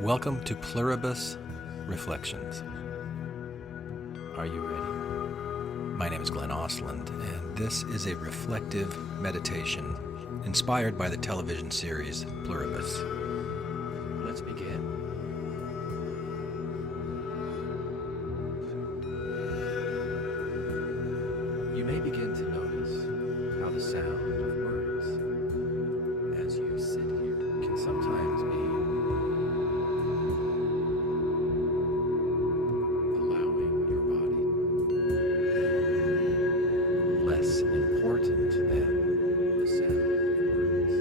Welcome to Pluribus Reflections. Are you ready? My name is Glenn Osland, and this is a reflective meditation inspired by the television series Pluribus. Let's begin. You may begin to notice how the sound of words as you sit here can sometimes be allowing your body less important than the sound of words.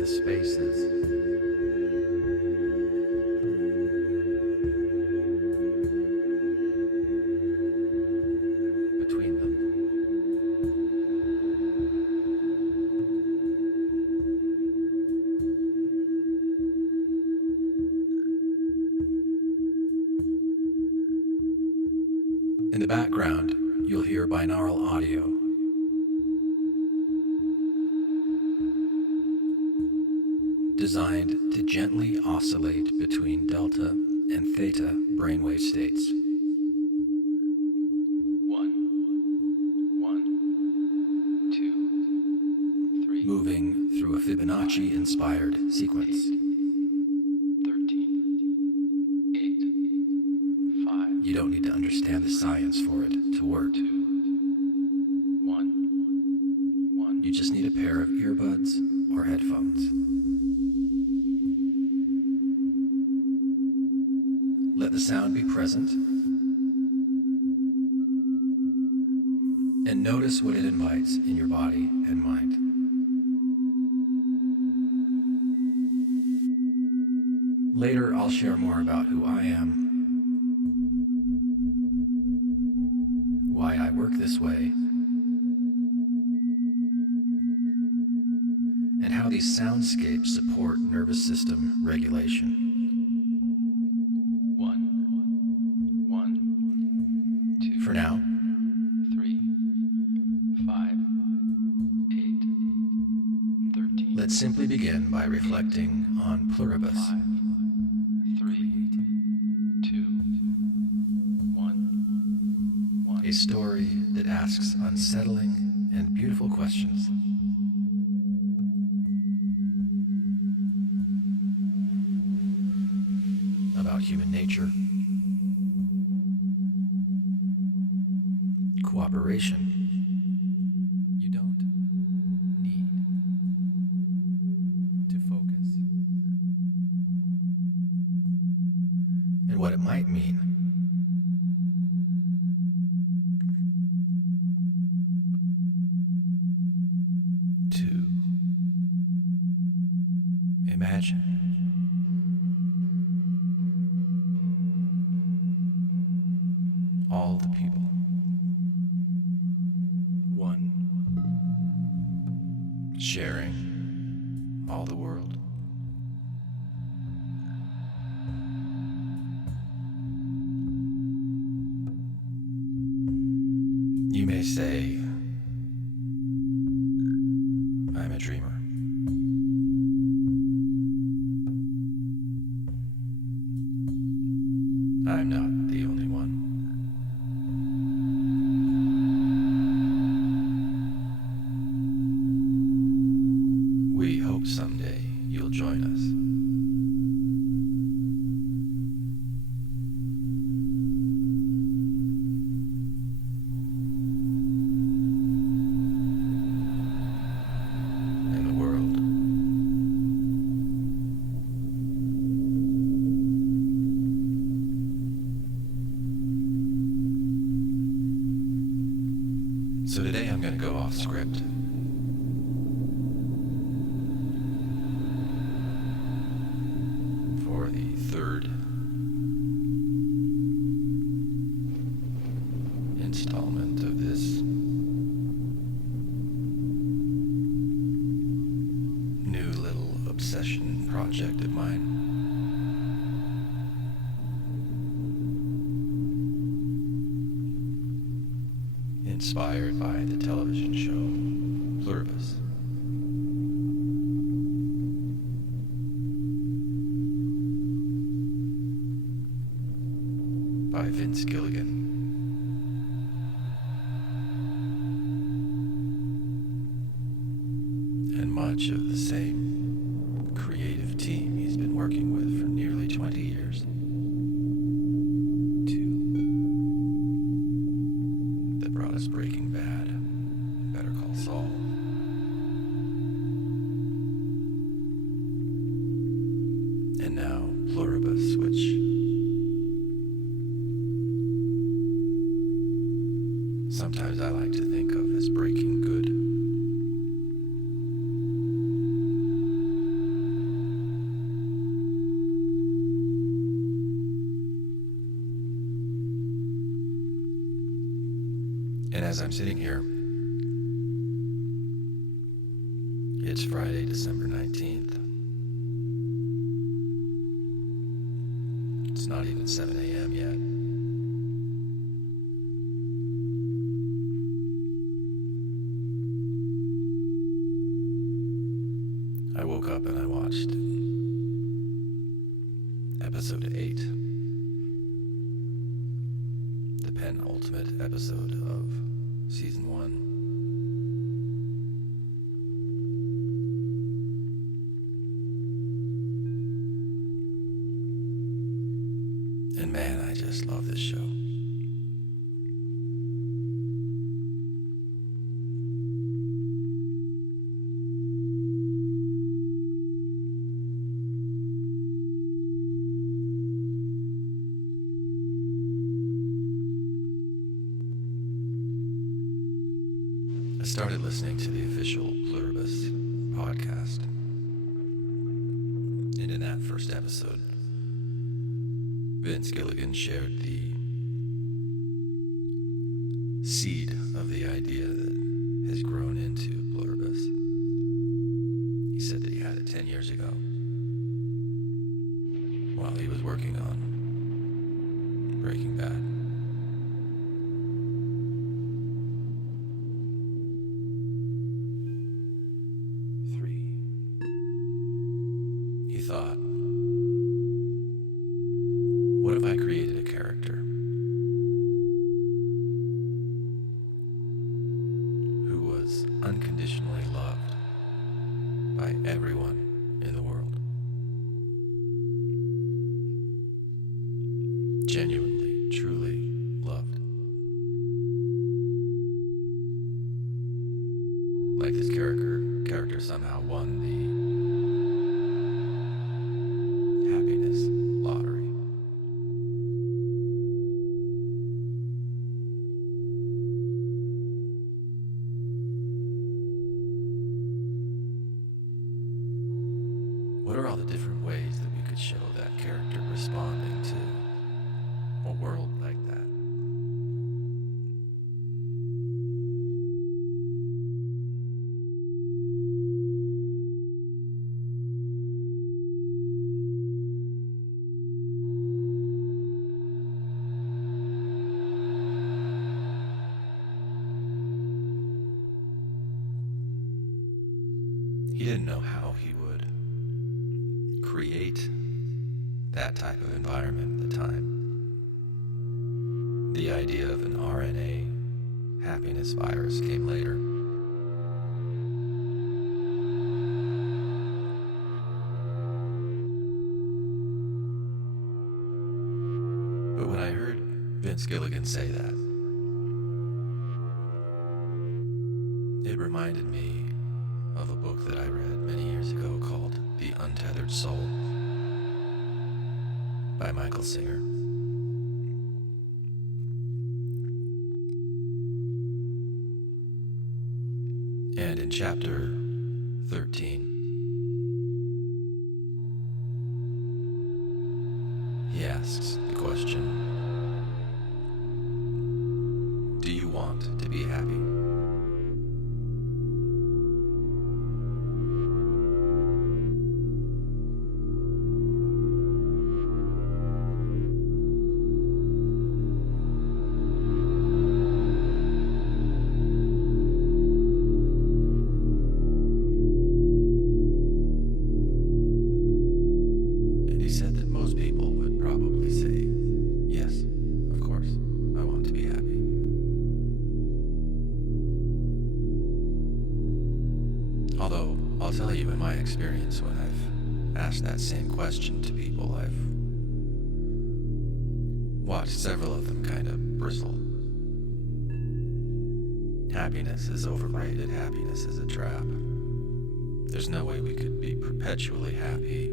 The spaces between them. In the background, you'll hear binaural audio. Designed to gently oscillate between delta and theta brainwave states. 1, 2, 3. Moving through a Fibonacci-inspired sequence. 13, 8, 5. You don't need to understand the science for it to work. 2, 1. You just need a pair of earbuds or headphones. Let the sound be present, and notice what it invites in your body and mind. Later, I'll share more about who I am, why I work this way, and how these soundscapes support nervous system regulation. 1, 2. For now, 3, 5, 8, 13. Let's simply begin by reflecting on Pluribus. 5, 3, 2, 1. A story that asks unsettling and beautiful questions. About human nature, cooperation. You don't need to focus. And what it might mean. To imagine. All the people. One. Sharing all the world. You may say, I'm a dreamer. I'm not the only one. We hope someday you'll join us. In the world. So today I'm going to go off script. For the third installment of this new little obsession project of mine. Inspired by the television show Pluribus. By Vince Gilligan. And much of the same creative team he's been working with for nearly 20 years. That brought us Breaking Bad, Better Call Saul. And now Pluribus, which sometimes I like to think of as breaking good. And as I'm sitting here, it's Friday, December 19th. It's not even 7 a.m. yet. I woke up and I watched episode 8, the penultimate episode of season 1. And man, I just love this show. I started listening to the official Pluribus podcast. And in that first episode, Vince Gilligan shared the seed of the idea that has grown into Pluribus. He said that he had it 10 years ago while he was working on Breaking Bad. He thought, what if I created a character who was unconditionally loved by everyone in the world? Genuinely, truly loved. Like this character somehow won the happiness lottery. What are all the different ways that we could show that character responding to a world like that? He didn't know how he would create that type of environment at the time. The idea of an RNA happiness virus came later. But when I heard Vince Gilligan say that, it reminded me of a book that I read many years ago called The Untethered Soul by Michael Singer. And in chapter 13, he asks the question, do you want to be happy? experience when I've asked that same question to people. I've watched several of them kind of bristle. Happiness is overrated. Happiness is a trap. There's no way we could be perpetually happy.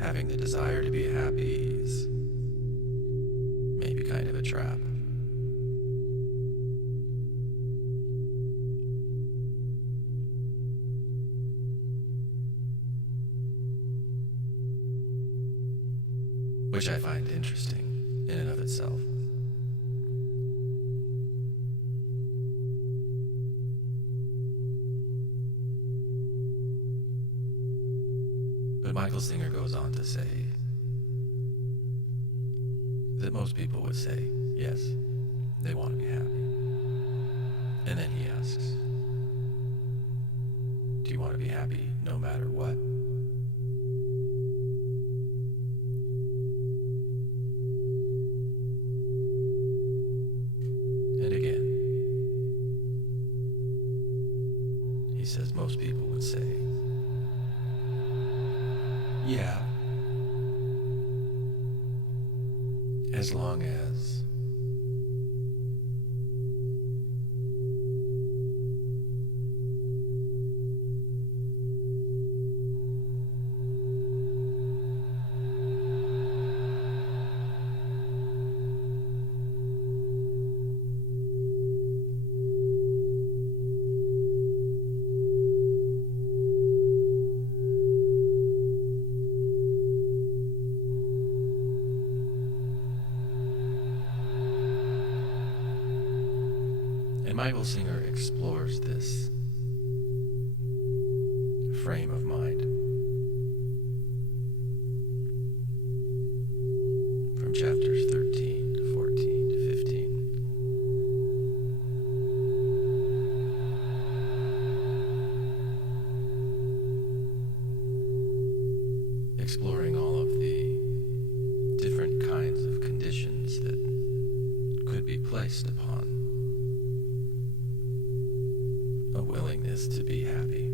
Having the desire to be happy is maybe kind of a trap. Which I find interesting in and of itself. But Michael Singer goes on to say that most people would say, yes, they want to be happy. And then he asks, do you want to be happy no matter what? And again, he says most people would say, yeah, as long as Michael Singer explores this frame of mind from chapters 13 to 14 to 15. Exploring all of the different kinds of conditions that could be placed upon a willingness to be happy.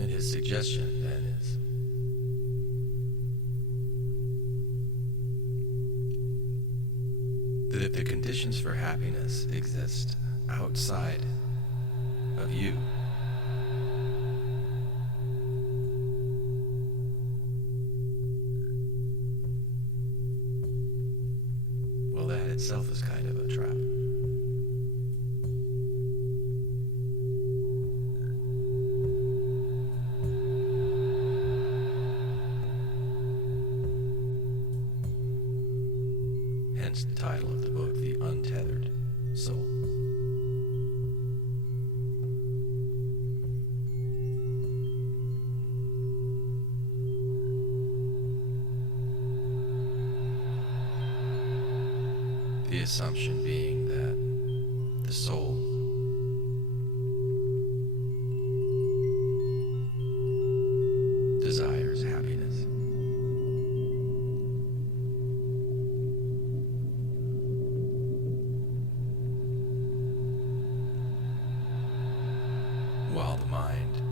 And his suggestion then is that if the conditions for happiness exist outside of you, that itself is kind of a trap. Hence the title of the book, The Untethered Soul. The assumption being that the soul desires happiness. While the mind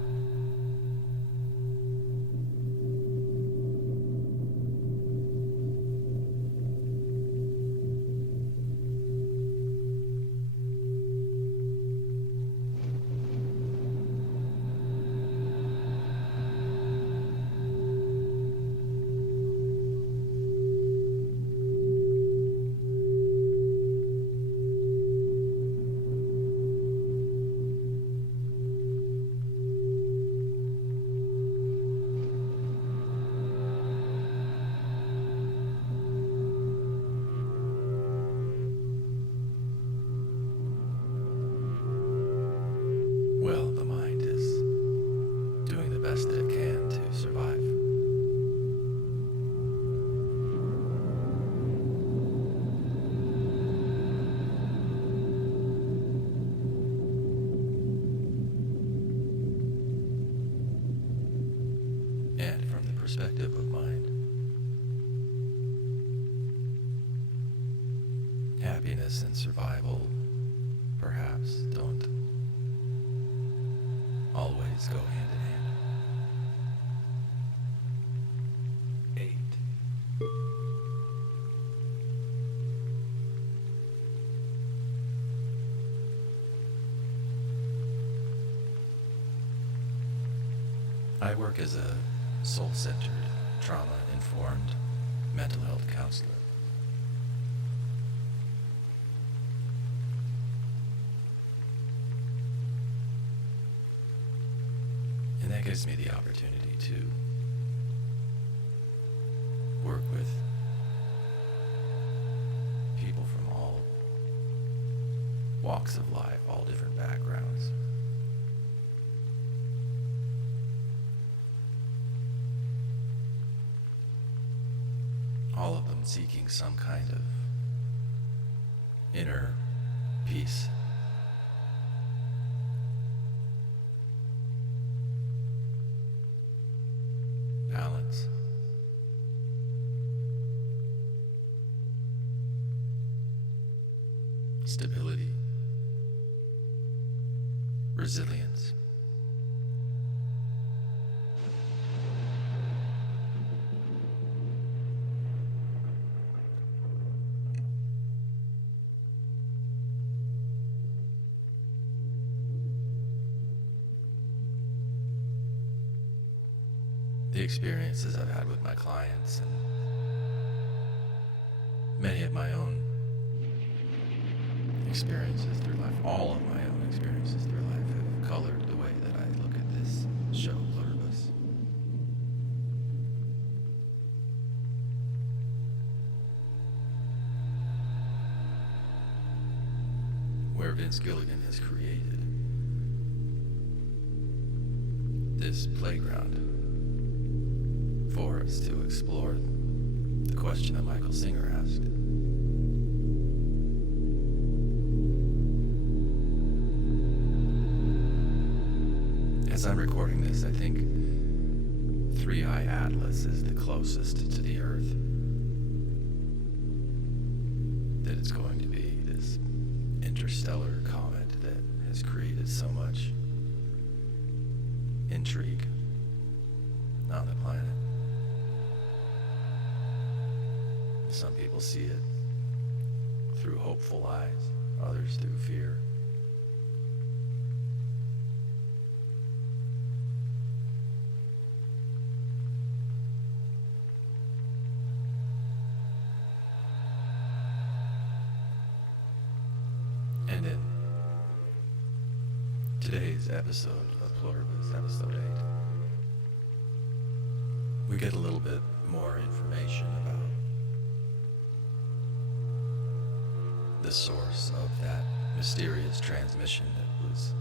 best that it can to survive. And from the perspective of mind, happiness and survival perhaps don't always go hand in hand. 8. I work as a soul-centered, trauma-informed mental health counselor. And that gives me the opportunity to work with people from all walks of life, all different backgrounds. All of them seeking some kind of inner peace. Balance. Stability. Resilience. The experiences I've had with my clients and many of my own experiences through life, all of my own experiences through life have colored the way that I look at this show, Pluribus. Where Vince Gilligan has created this playground for us to explore the question that Michael Singer asked. As I'm recording this, I think 3i Atlas is the closest to the Earth that it's going to be, this interstellar comet that has created so much intrigue on the planet. Some people see it through hopeful eyes, others through fear. And in today's episode of Pluribus, episode 8, we get a little bit more information about the source of that mysterious transmission that was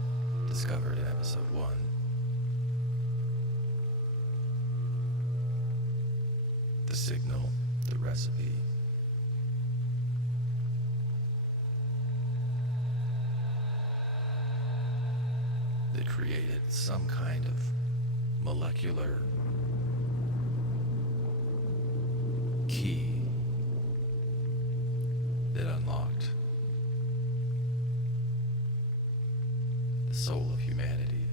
discovered in episode 1. The signal, the recipe. That created some kind of molecular key that unlocked the soul of humanity.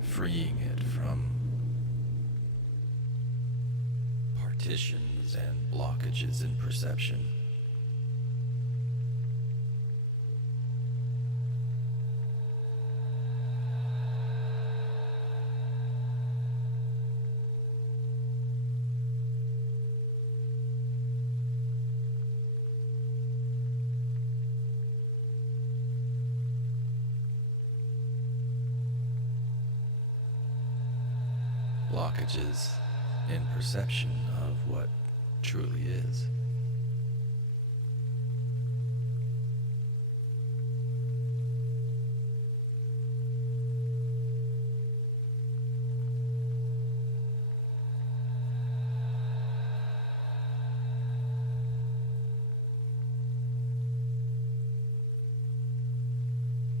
Freeing it from partitions and blockages in perception. Blockages in perception of what truly is.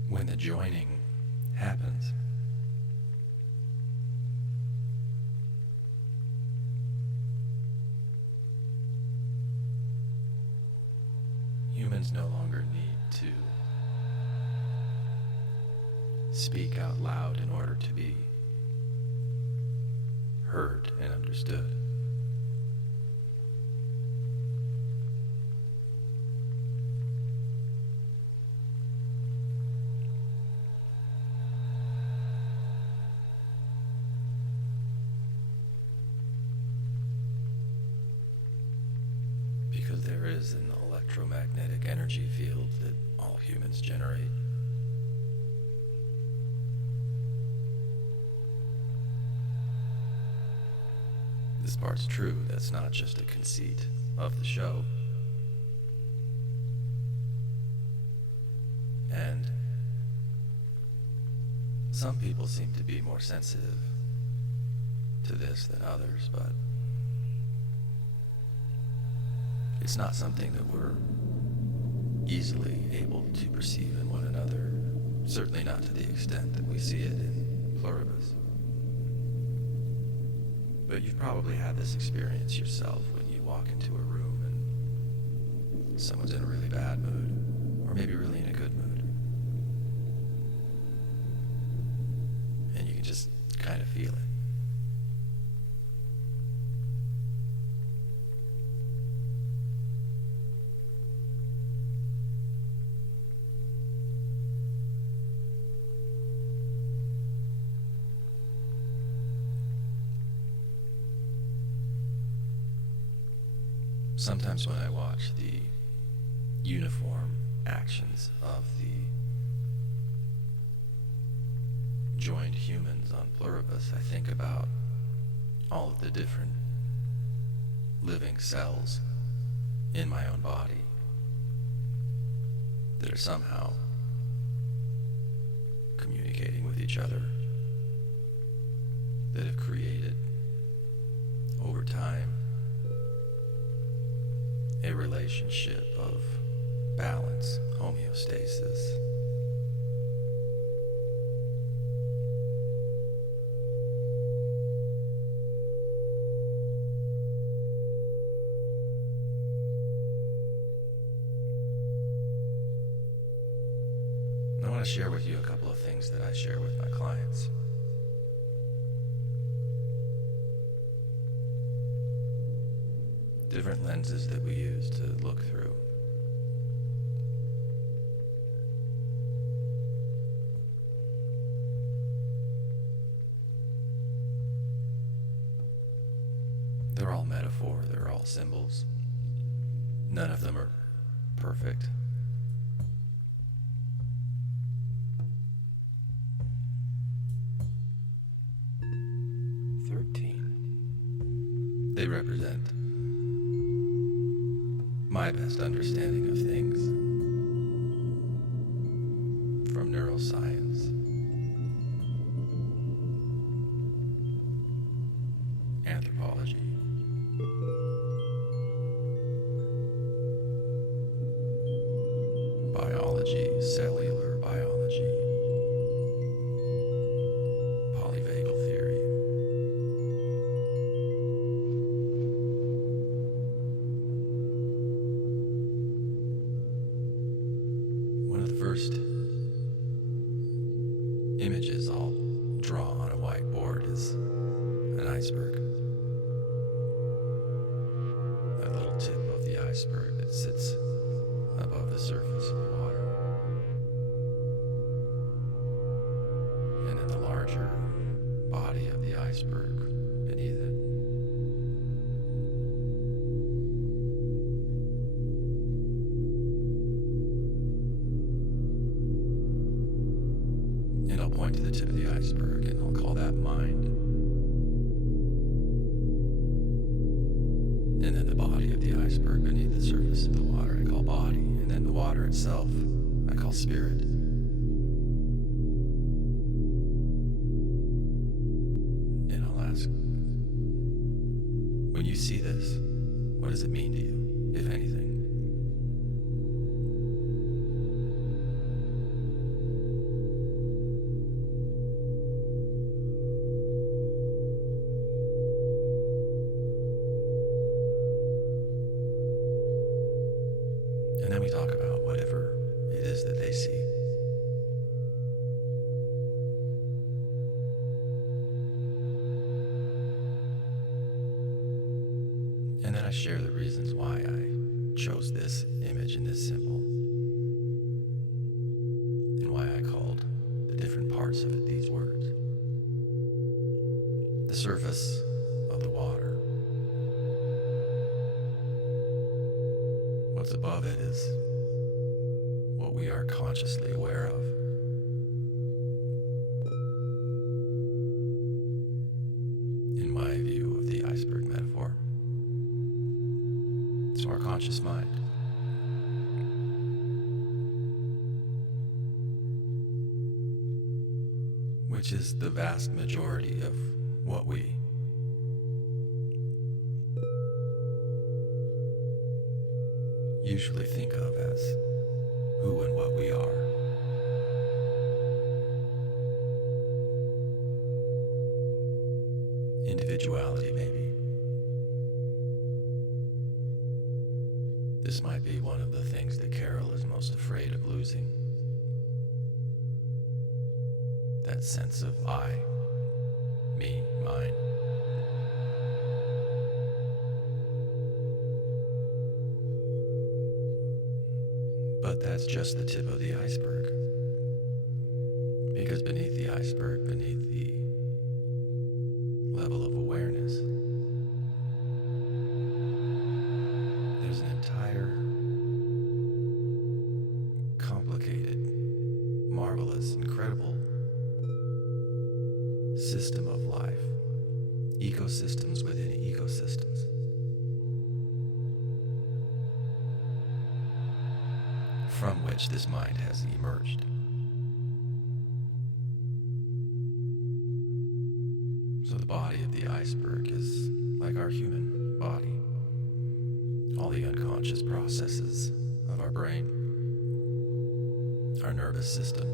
When the joining happens, Humans no longer need to speak out loud in order to be heard and understood. Because there is an electromagnetic energy field that all humans generate. This part's true. That's not just a conceit of the show. And some people seem to be more sensitive to this than others, but it's not something that we're easily able to perceive in one another, certainly not to the extent that we see it in Pluribus. But you've probably had this experience yourself when you walk into a room and someone's in a really bad mood, or maybe really in a good mood. And you can just kind of feel it. Sometimes when I watch the uniform actions of the joined humans on Pluribus, I think about all of the different living cells in my own body that are somehow communicating with each other, that have created, over time, a relationship of balance, homeostasis. I want to share with you a couple of things that I share with my clients. Different lenses that we use to look through. They're all metaphor, they're all symbols. None of them are perfect. They represent my best understanding of things from neuroscience, anthropology, biology, cellular biology, polyvagal theory. First images I'll draw on a whiteboard is an iceberg. That little tip of the iceberg that sits above the surface of the water. And then the larger body of the iceberg beneath it. And I'll point to the tip of the iceberg and I'll call that mind. And then the body of the iceberg beneath the surface of the water I call body. And then the water itself I call spirit. And I'll ask, when you see this, what does it mean to you, if anything? And then we talk about whatever it is that they see. And then I share the reasons why I chose this image and this symbol, and why I called the different parts of it these words. The surface of the water. What's above it is what we are consciously aware of. In my view of the iceberg metaphor, it's our conscious mind. Which is the vast majority of what we usually think of as who and what we are. Individuality, maybe. This might be one of the things that Carol is most afraid of losing. That sense of I, me, mine. But that's just the tip of the iceberg. Because beneath the iceberg, beneath the level of awareness, there's an entire complicated, marvelous, incredible system of life, ecosystems within ecosystems, from which this mind has emerged. So the body of the iceberg is like our human body. All the unconscious processes of our brain, our nervous system,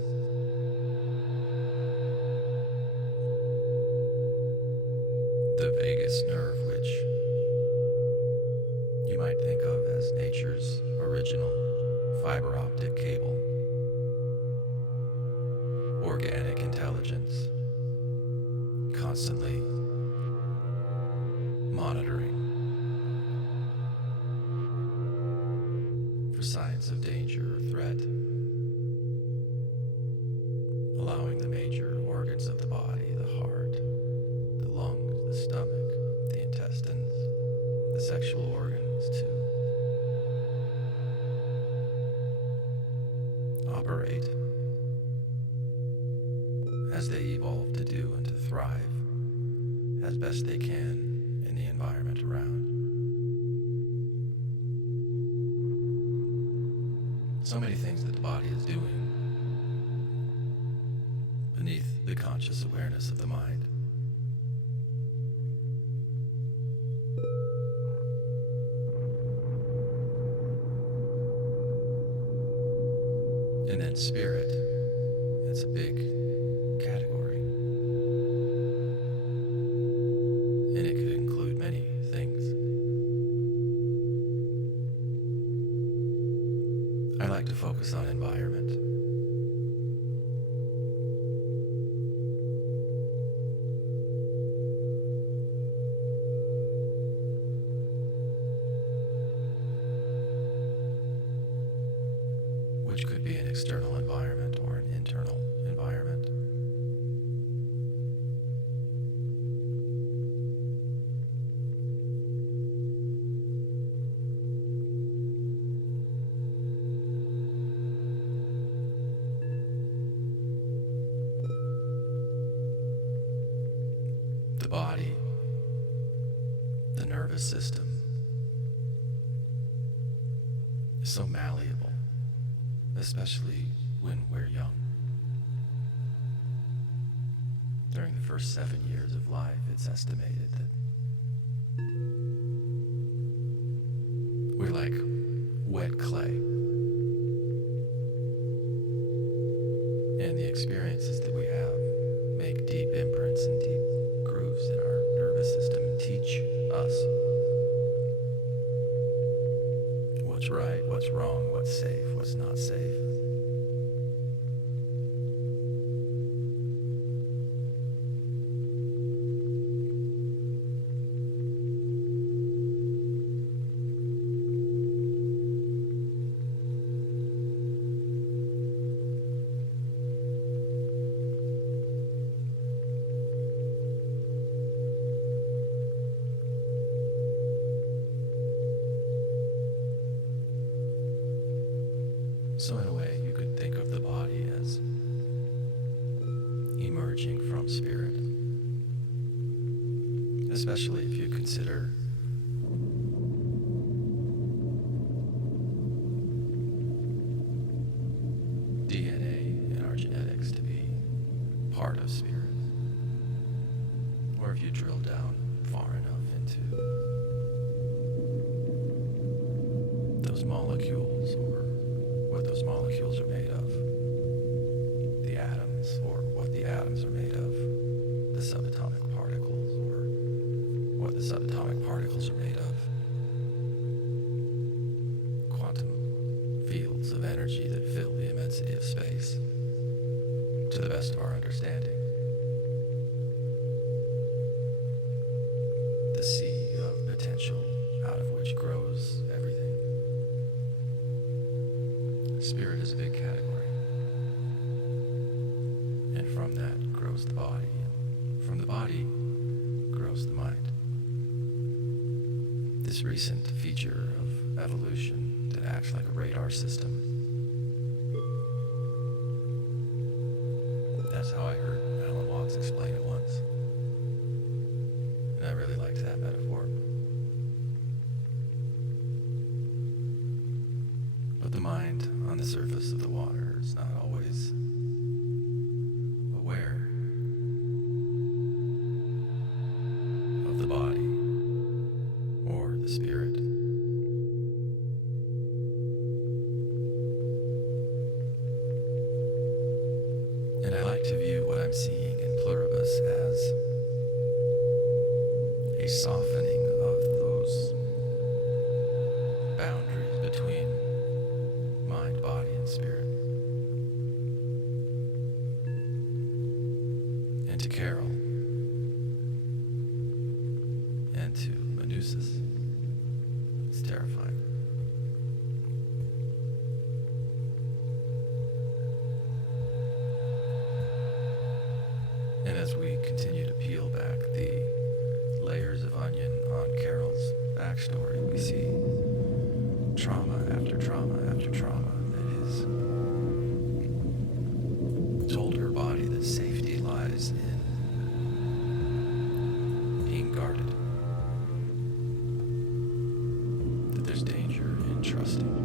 the vagus nerve, which you might think of as nature's original fiber optic cable, organic intelligence, constantly monitoring for signs of danger or threat, allowing the major organs of the body, the heart, the lungs, the stomach, the intestines, the sexual organs to operate as they evolve to do and to thrive as best they can in the environment around. So many things that the body is doing beneath the conscious awareness of the mind. And then spirit, it's a big category. And it could include many things. I like to focus on environment. Which could be an external environment or an internal environment. The body, the nervous system, is so malleable, especially when we're young. During the first 7 years of life, it's estimated that we're like wet clay. And the experiences that we have make deep imprints and deep grooves in our nervous system and teach us what's right, what's wrong, what's safe, what's not safe. So in a way, you could think of the body as emerging from spirit, especially if you consider DNA in our genetics to be part of spirit, or if you drill down far enough into those molecules, or what those molecules are made of, the atoms, or what the atoms are made of, the subatomic particles, or what the subatomic particles are made of, quantum fields of energy that fill the immensity of space, to the best of our understanding. The sea of potential out of which grows everything. Spirit is a big category, and from that grows the body, and from the body grows the mind. This recent feature of evolution that acts like a radar system. That's how I heard Alan Watts explain it once, and I really liked that metaphor. But the mind on the surface of the water is not always aware of the body or the spirit. And I like to view what I'm seeing in Pluribus as a softening of those boundaries between mind, body, and spirit. And to Carol, and to Manusis, it's terrifying. And as we continue to peel back the layers of onion on Carol's backstory, we see trauma after trauma after trauma that has told her body that safety lies in being guarded, that there's danger in trusting.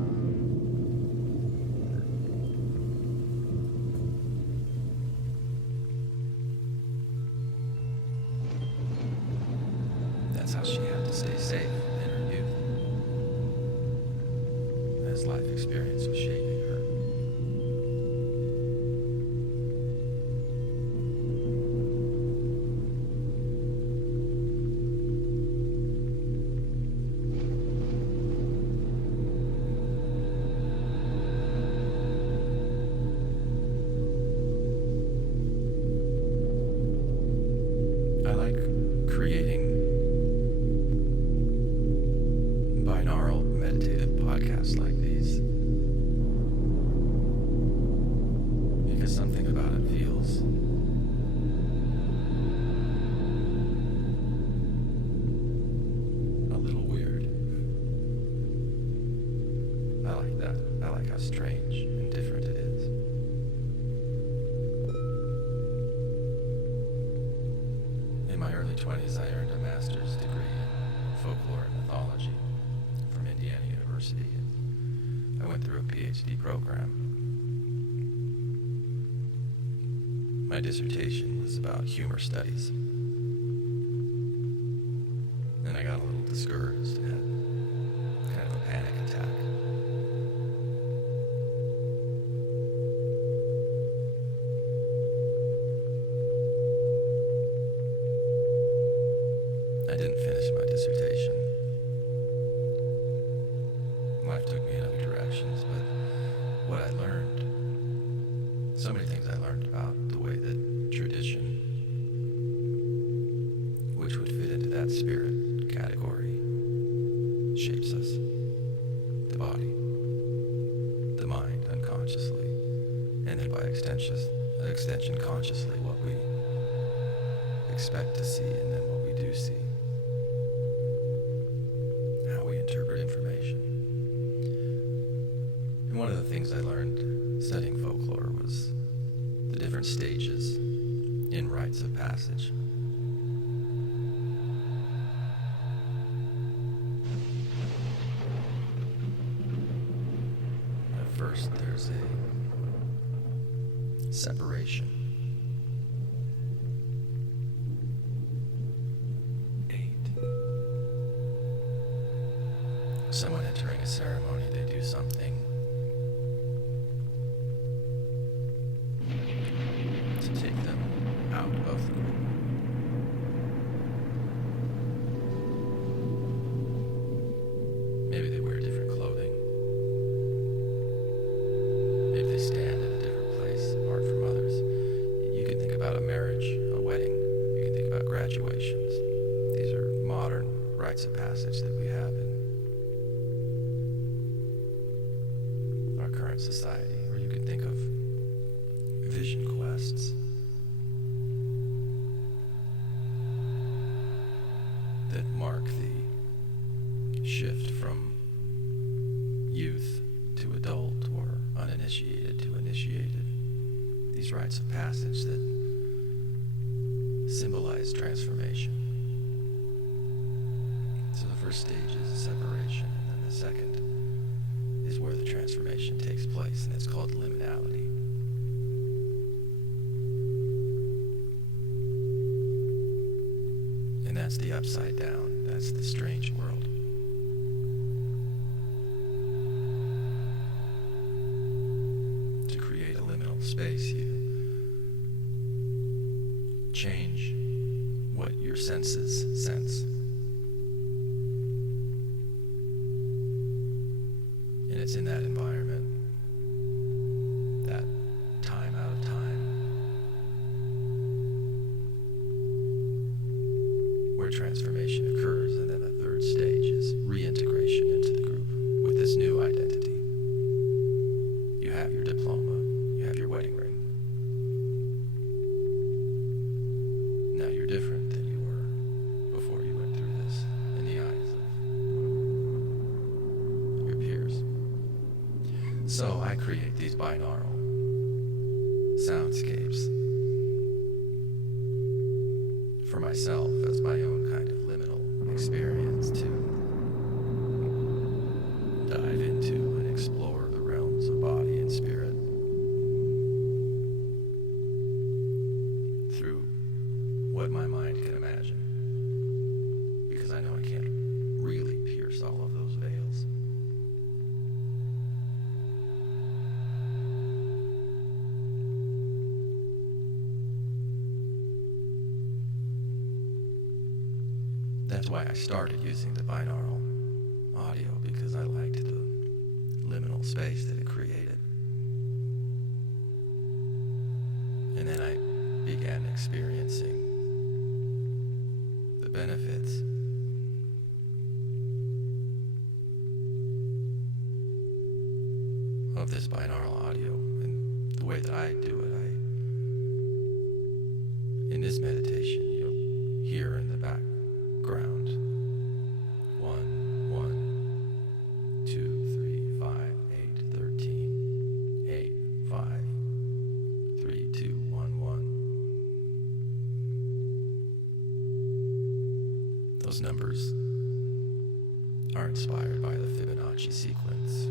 That's how she had to stay safe in her youth, as life experience was shaping her. I like creating binaural meditative podcasts like these because something about it feels a little weird. I like that. I like how strange and different it is. In my early 20s, I earned a master's degree in folklore and mythology from Indiana University. I went through a PhD program. My dissertation was about humor studies. And I got a little discouraged and had kind of a panic attack. I didn't finish my dissertation. Life took me in a So many things I learned about the way that tradition, which would fit into that spirit category, shapes us. The body, the mind unconsciously, and then by extension consciously, what we expect to see and then what we do see. How we interpret information. And one of the things I learned studying folklore was the different stages in rites of passage. At first, there's a separation. 8. Someone entering a ceremony, they do something to take them out of the group. Maybe they wear different clothing. Maybe they stand at a different place apart from others. You can think about a marriage, a wedding. You can think about graduations. These are modern rites of passage that we have in our current society. Or you can think of vision quests. That mark the shift from youth to adult or uninitiated to initiated. These rites of passage that symbolize transformation. So the first stage is separation, and then the second is where the transformation takes place, and it's called liminality. And that's the upside down. That's the strange world. To create a liminal space, you change what your senses sense. And it's in that environment, that time out of time, where transformation occurs, and then the third stage is reintegration into the group with this new identity. You have your diploma, you have your wedding ring. Now you're different than you were before you went through this in the eyes of your peers. So I create these binaural soundscapes for myself as my own kind of liminal experience to dive into and explore the realms of body and spirit through what my mind can imagine, because I know I can't really pierce all of those veils. That's why I started using the binaural audio, because I liked the liminal space that it created. And then I began experiencing the benefits of this binaural audio. And the way that I do it, in this meditation, you'll hear in the background 1, 1, 2, 3, 5, 8, 13, 8, 5, 3, 2, 1, 1. Those numbers are inspired by the Fibonacci sequence.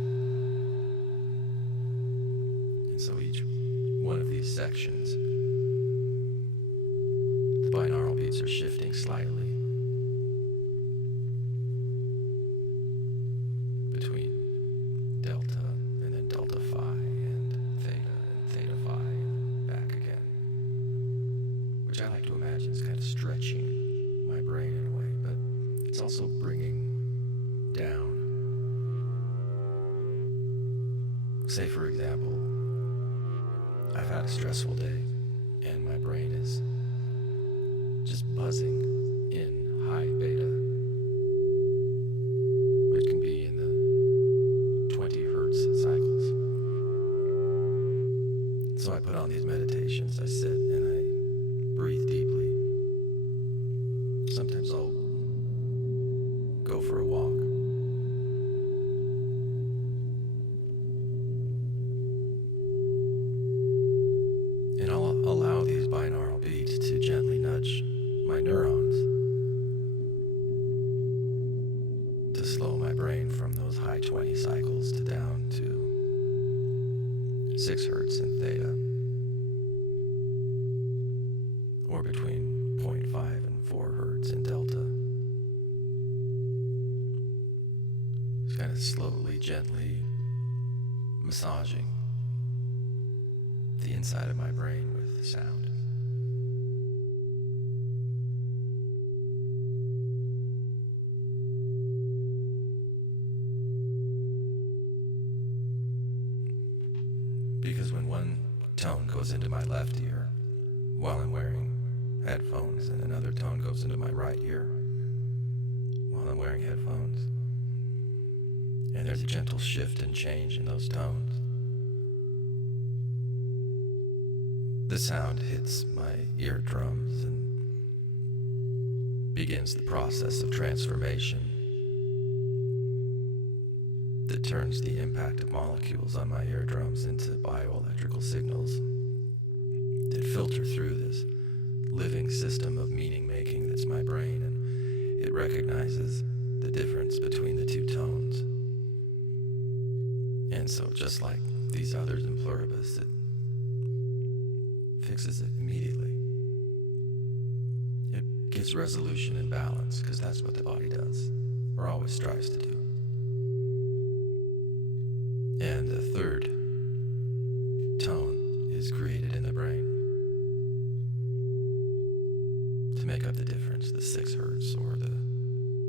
And so each one of these sections, the binaural beats are shifting slightly between delta and then delta phi and theta phi and back again, which I like to imagine is kind of stretching my brain in a way, but it's also bringing down. Say, for example, I've had a stressful day, and my brain is just buzzing in high beta, which can be in the 20 hertz cycles. So I put on these meditations. I sit and I breathe deeply. Sometimes I'll go for a walk. And I'll allow these binaural beats to gently nudge my neurons to slow my brain from those high 20 cycles to down to 6 hertz in theta, or between 0.5 and 4 hertz in delta. Just kind of slowly, gently massaging the inside of my brain with sound. Because when one tone goes into my left ear while I'm wearing headphones, and another tone goes into my right ear while I'm wearing headphones, and there's a gentle shift and change in those tones, the sound hits my eardrums and begins the process of transformation that turns the impact of molecules on my eardrums into bioelectrical signals that filter through this living system of meaning making that's my brain, and it recognizes the difference between the two tones. And so just like these others in Pluribus, it fixes it immediately. It gives resolution and balance, because that's what the body does, or always strives to do. And the third tone is created in the brain to make up the difference, the 6 hertz or the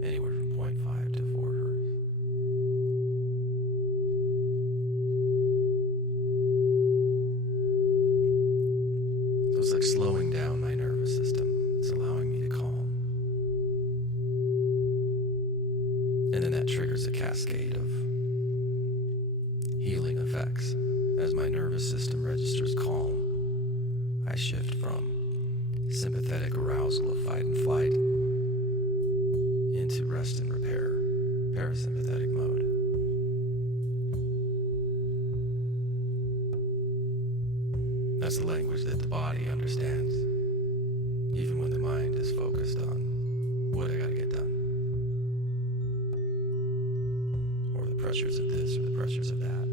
anywhere from 0.5 to 4 hertz. So it's like slowing down my nervous system. It's allowing me to calm. And then that triggers a cascade of healing effects. As my nervous system registers calm, I shift from sympathetic arousal of fight and flight into rest and repair, parasympathetic mode. That's the language that the body understands, even when the mind is focused on what I gotta get done, or the pressures of this or the pressures of that.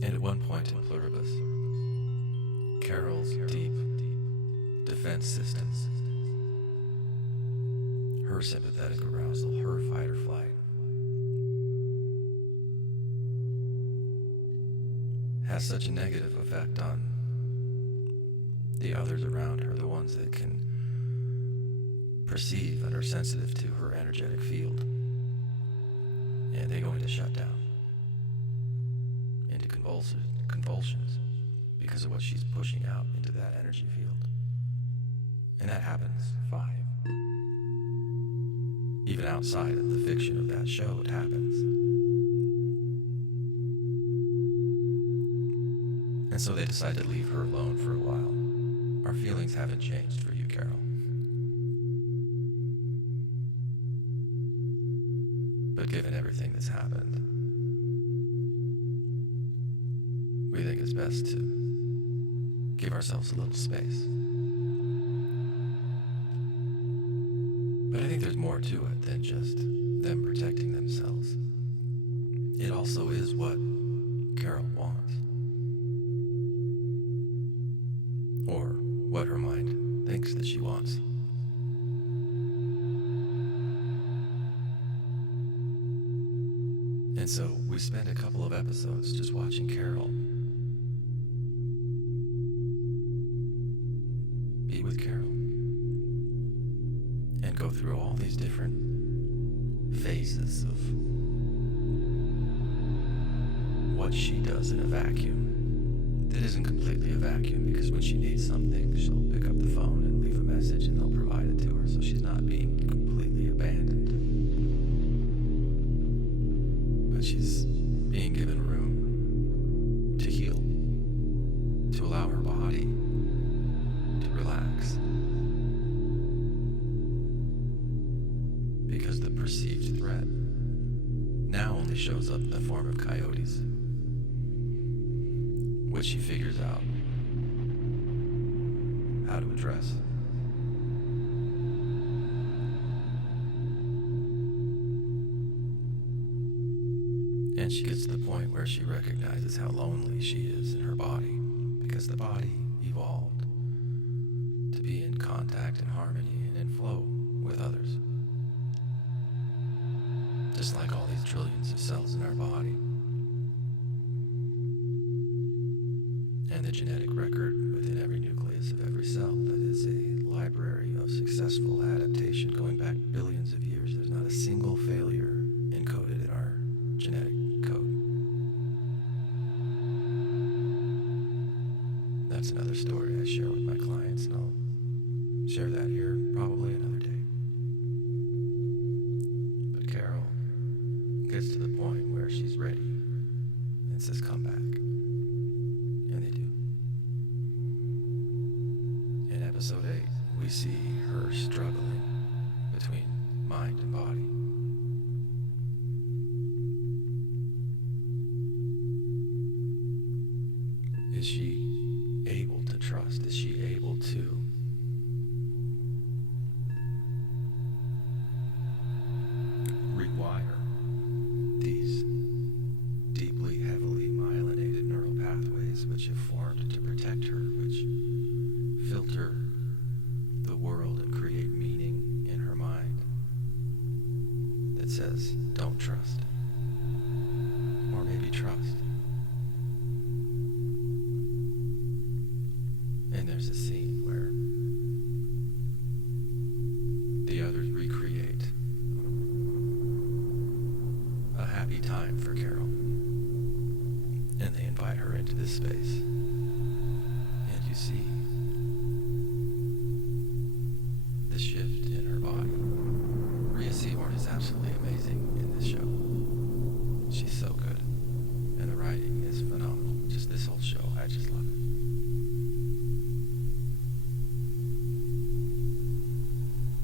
And at one point in Pluribus, Carol's deep defense systems, her sympathetic arousal, her fight or flight, has such a negative effect on the others around her, the ones that can perceive and are sensitive to her energetic field. And they go into shutdown, into convulsions, because of what she's pushing out into that energy field. And that happens 5. Even outside of the fiction of that show, it happens. And so they decide to leave her alone for a while. Our feelings haven't changed for you, Carol. But given everything that's happened, we think it's best to give ourselves a little space. But I think there's more to it than just them protecting themselves. It also is what Carol wants, or what her mind thinks that she wants. And so we spent a couple of episodes just watching Carol through all these different phases of what she does in a vacuum that isn't completely a vacuum, because when she needs something, she'll pick up the phone and leave a message and they'll provide it to her, so she's not being completely abandoned. But she's being given room to heal, to allow her body to relax. Because the perceived threat now only shows up in the form of coyotes, which she figures out how to address. And she gets to the point where she recognizes how lonely she is in her body, because the body evolved to be in contact and harmony and in flow with others. Just like all these trillions of cells in our body. And the genetic record within every nucleus of every cell that is a library of successful adaptation going back billions of years. There's not a single failure encoded in our genetic code. That's another story I share with my clients, and I'll share that here probably another day. But Carol gets to the point where she's ready and says, "Come back." And they do. In episode 8, we see her struggling between mind and body. Is she able to trust? Is she able to rewire these deeply, heavily myelinated neural pathways which have formed to protect her, which filter the world and create meaning in her mind that says, don't trust, or maybe trust. And there's a scene where the others recreate a happy time for Carol, and they invite her into this space, and you see the shift in her body. Rhea Seahorn is absolutely amazing in this show. She's so good, and the writing is phenomenal. Just this whole show, I just love it.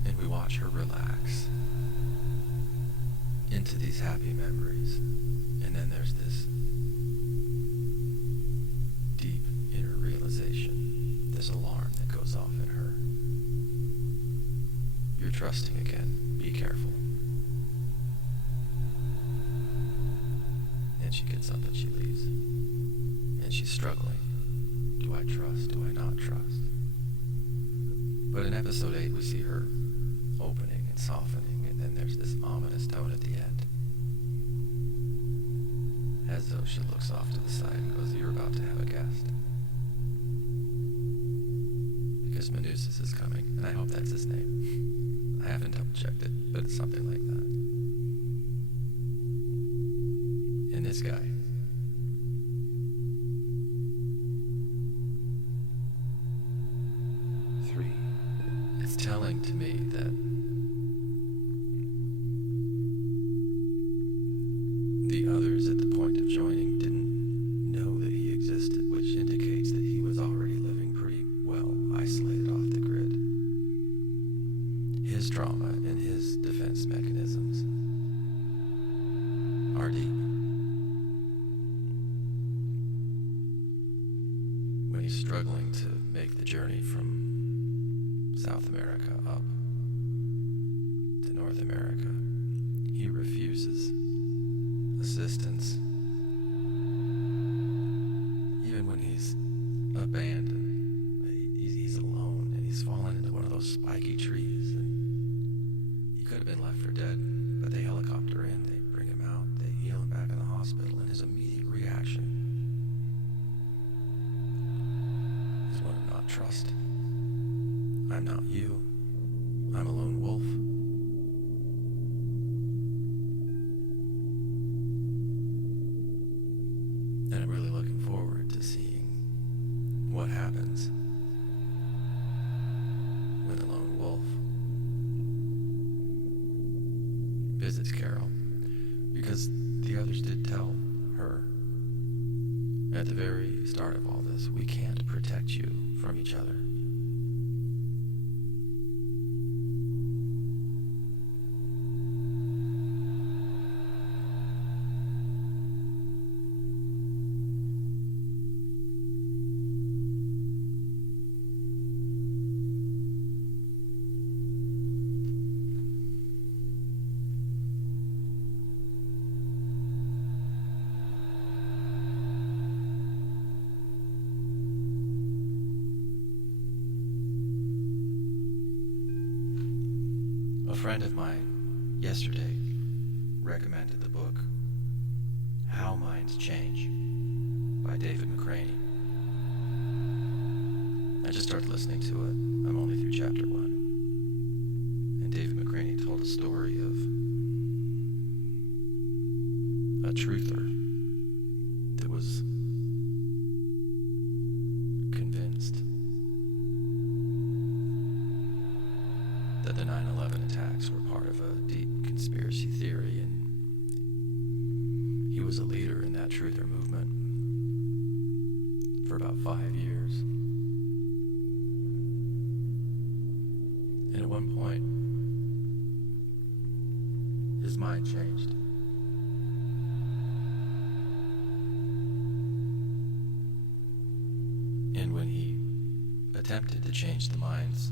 And we watch her relax into these happy memories, and then there's this deep inner realization, this alarm that goes off in her. You're trusting again, be careful. And she gets up and she leaves, and she's struggling. Do I trust? Do I not trust? But in episode 8 we see her opening and softening, and then there's this ominous tone at the end, as though she looks off to the side and goes, "You're about to have a guest." Because Manusis is coming, and I hope that's his name. I haven't double checked it, but it's something like that. And this guy, it's telling to me that the others at the point of joining didn't know that he existed, which indicates that he was already living pretty well isolated off the grid. His trauma and his defense mechanisms are deep. When he's struggling to make the journey from South America up to North America, he refuses assistance. Even when he's abandoned, he's alone, and he's fallen into one of those spiky trees, and he could have been left for dead, but they helicopter in, they bring him out, they heal him back in the hospital, and his immediate reaction is one of not trust. I'm not you. I'm a lone wolf. happens when a lone wolf visits Carol, because the others did tell her at the very start of all this, we can't protect you from each other. A friend of mine yesterday recommended the book How Minds Change by David McCraney. I just started listening to it. I'm only through chapter 1. And David McCraney told a story of a truther that was convinced that the 9/11 attacks were part of a deep conspiracy theory, and he was a leader in that truther movement for about 5 years. And at one point, his mind changed. And when he attempted to change the minds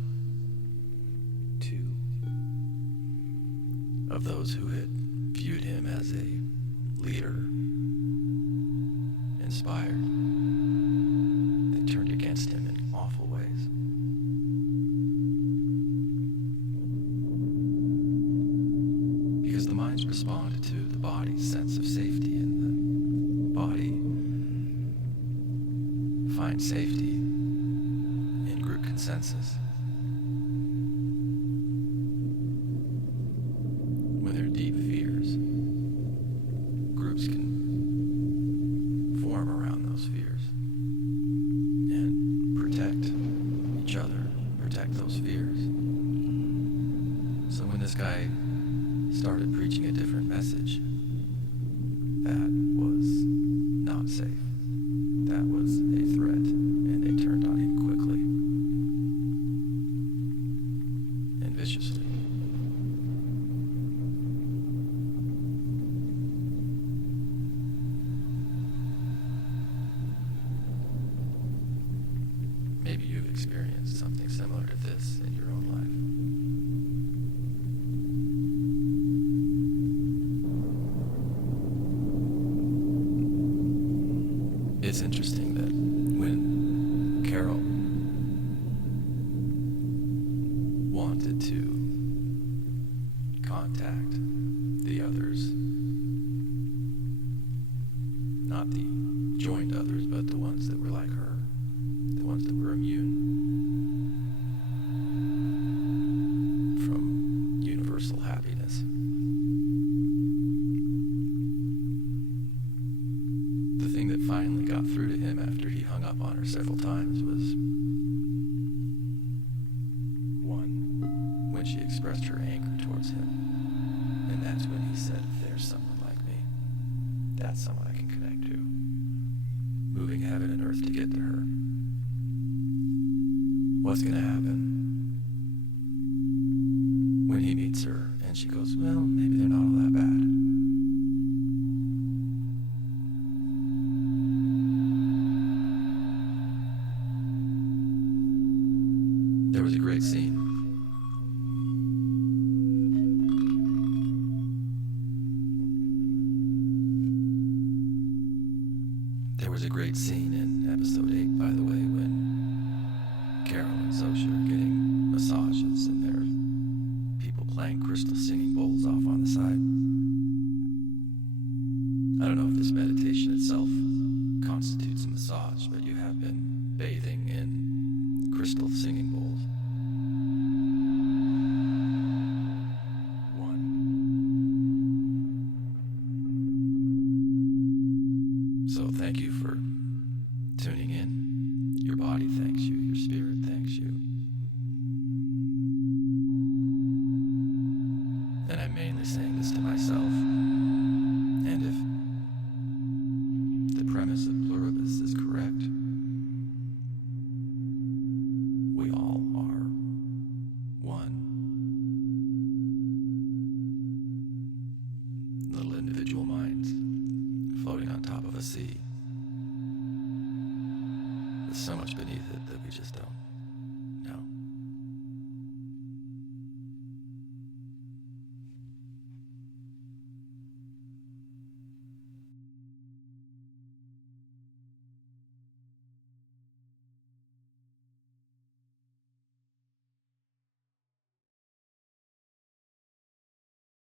of those who had viewed him as a leader, inspired, they turned against him in awful ways. Because the minds responded to the body's sense of safety, and the body finds safety in group consensus. When there are deep fears, groups can form around those fears and protect each other, protect those fears. So when this guy started preaching a different message, that was not safe. That was a threat, and they turned on him quickly and viciously. Maybe you've experienced something similar to this in your own life. It's interesting that when Carol wanted to contact the others, not the joined others, but the ones that were like her, the ones that were immune from universal happiness, the thing that finally got through to him after he hung up on her several times was, one, when she expressed her anger towards him. And that's when he said, if there's someone like me, that's someone I can connect to. Moving heaven and earth to get to her. What's going to happen when he meets her and she goes, well, maybe they're not all that bad. There was a great scene. There was a great scene in episode 8, by the way, when Carol and Zosha are getting massages and there are people playing crystal singing bowls off on the side. I don't know if this meditation itself constitutes a massage, but you have been bathing in crystal singing bowls. So thank you for tuning in. Your body thanks individual minds floating on top of a sea. There's so much beneath it that we just don't